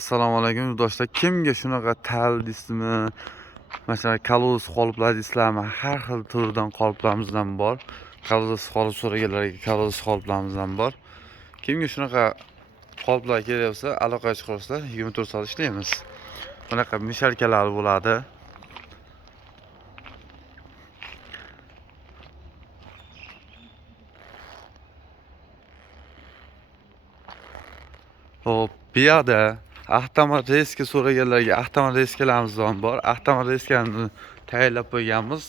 Assalomu alaykum do'stlar. Kimga shunaqa tal deysizmi? Masalan, kalus qoliplar deysizlarmi? Har xil turdan qoliplarimizdan bor. Kalus qolip so'raganlarga kalus qoliplarimizdan bor. Kimga shunaqa qoliplar kerak bo'lsa, aloqaga chiqarsizlar, 24 soat ishlaymiz. Bunaqa mishalkalar bo'ladi. Hop, bu yerda avtomat reysga so'raganlarga avtomat reyskalarimiz bor. Avtomat reyslarni tayyorlab qo'yganmiz.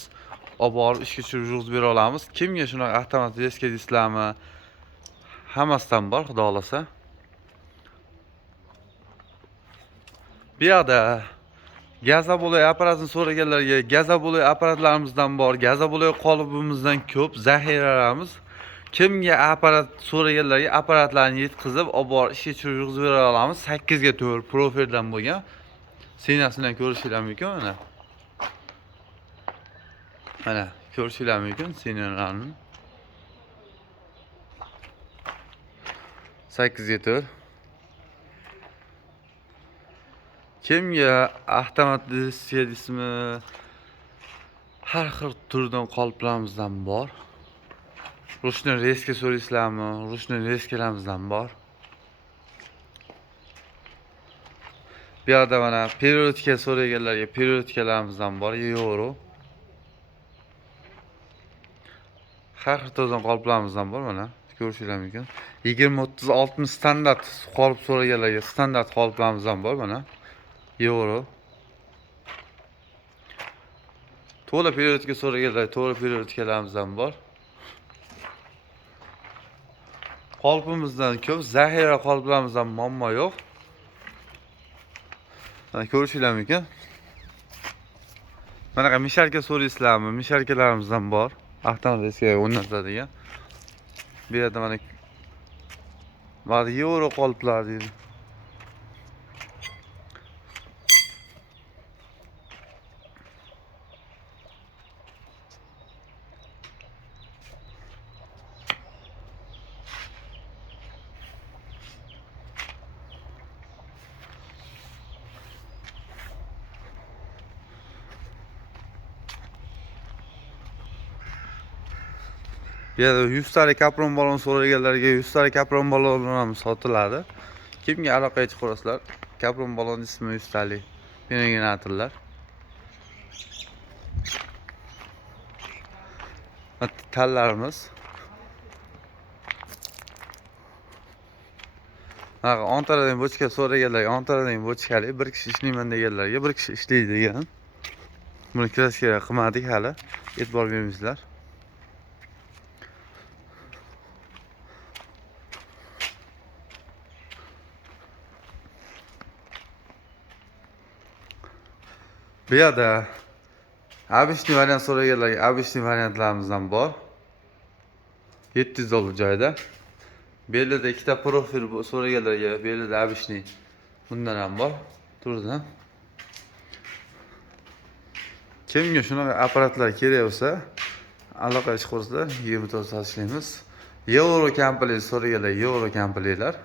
Olib borib ishga tushirib bera olamiz. Kimga shunaqa avtomat reyska deysizlarmi? Hammasidan bor, xudo xolasa. Bu yerda gazoboloy apparatini so'raganlarga gazoboloy apparatlarimizdan bor. Gazoboloy qolibimizdan ko'p zaxiralarimiz. Kimga apparat so'raganlarga apparatlarni yetkazib, olib borib ishga tushirib bera olamiz. 8 ga 4 profildan bo'lgan. Sinasidan ko'rishingiz mumkin mana. Mana ko'rishingiz mumkin sinalarni. 8 ga 4. Kimga avtomat deysizmi? Har xil turdan qoliplarimizdan bor. Rushni reyska so'raysizlarmi? Rushni reyskalarimizdan bor. Bu yerda mana periodika so'raganlarga periodikalarimizdan bor, euro. Har xil turdan qoliplarimizdan bor mana. Ko'rishingiz mumkin. 20-30-60 standart qolip so'raganlarga standart qoliplarimizdan bor mana. Euro. To'la periodika so'raganlar to'la periodikalarimizdan bor. Qolipimizdan ko'p, zaxira qoliplarimizdan muammo yo'q. Mana ko'rishingiz mumkin. Mana mishalka so'raysizlarmi? Mishalkalarimizdan bor. Avtomatga o'rnatiladigan. Bu yerda mana euro qoliplar deydi. Bu yerda 100 talik kapron balon so'raganlarga 100 talik kapron balonlar ham sotiladi. Kimga aloqaga chiqarsizlar? Kapron balon ismi 100 talik. Menga aytinglar. Tallarimiz. Mana 10 tadan bochka so'raganlarga 10 tadan bochkali, bir kishi ishlayman deganlarga bir kishi ishlaydi degan. Buni klassikaga qilmadik hali. E'tibor bermaysizlar. Bu yerda abishni variant so'raganlarga abishni variantlarimizdan bor. 700 dollar joyda. Belida ikkita profil so'raganlarga belida abishni bundan ham bor. Turdi. Kimga shunaqa apparatlar kerak bo'lsa, aloqaga chiqarsizlar, 24 soat ishlaymiz. Euro komplet so'raganlar euro kompletlar.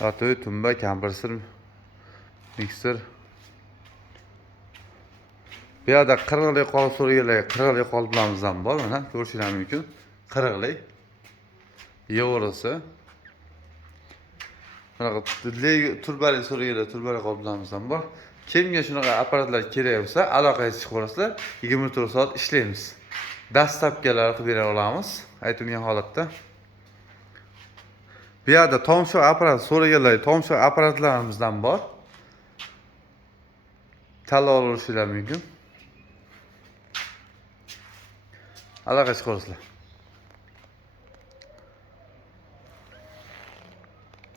Atoy, tumba, kampirsir, mikser. Bu yerda 40 lik qolip so'raganlarga 40 lik qoliplarimizdan bor, mana ko'rishingiz mumkin. 40 lik eurosi. Mana turbali so'raganlar turbali qoliplarimizdan bor. Kimga shunaqa apparatlar kerak bo'lsa, aloqaga chiqarsizlar, 24 soat ishlaymiz. Dastavkalar qilib bera olamiz, aytilgan holatda. Bu yerda tomshu apparat so'raganlar tomshu apparatlarimizdan bor. Tanlab olishingiz mumkin. Aloqaga chiqarsizlar.